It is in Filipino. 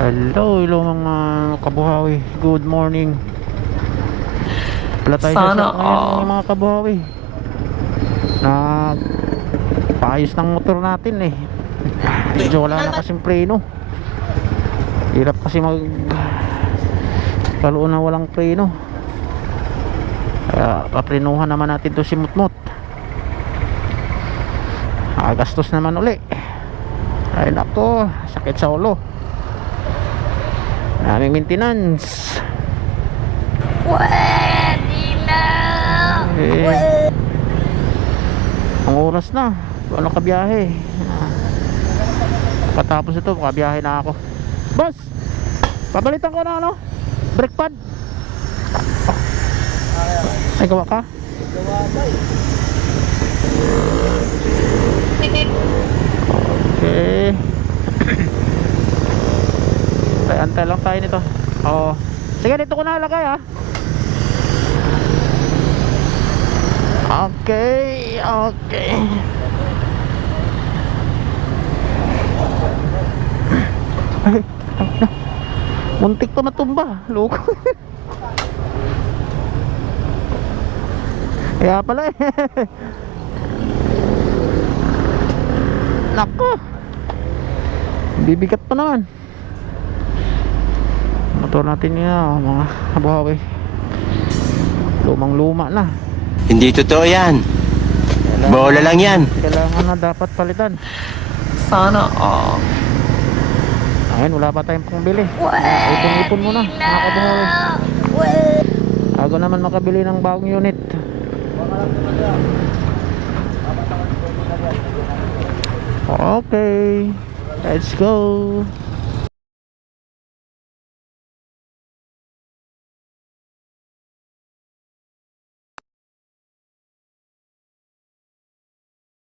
Hello mga kabuhawi. Good morning. Wala tayo sa Sana shop ngayon mga kabuhawi. Paayos ng motor natin eh. Medyo wala na kasing preno. Hirap kasi kaluon na walang preno. Kaya paprenuhan naman natin to si Mutmut. Gastos naman uli. Ay nako, sakit sa ulo. Daming maintenance. Pwede na. Ang oras na. Ano kabiyahe? Patapos ito, kabiyahe na ako. Boss, pabalitan ko na ano? Brake pad. Ay, gawa ka? Gawa ba eh. Okay. Antay lang tayo nito. Oo. Sige, dito ko nalagay ha. Okay. Ay, muntik pa matumba. Loko. Kaya pala eh. Nako. Bibigat pa naman. Motor natin yun mga kabuhawi. Lumang luma na. Hindi totoo yan. Bola lang yan. Kailangan na dapat palitan. Sana Ayun, wala pa tayong pangbili. Ipon muna mga kabuhawi. Bago naman makabili ng bagong unit. Okay, let's go.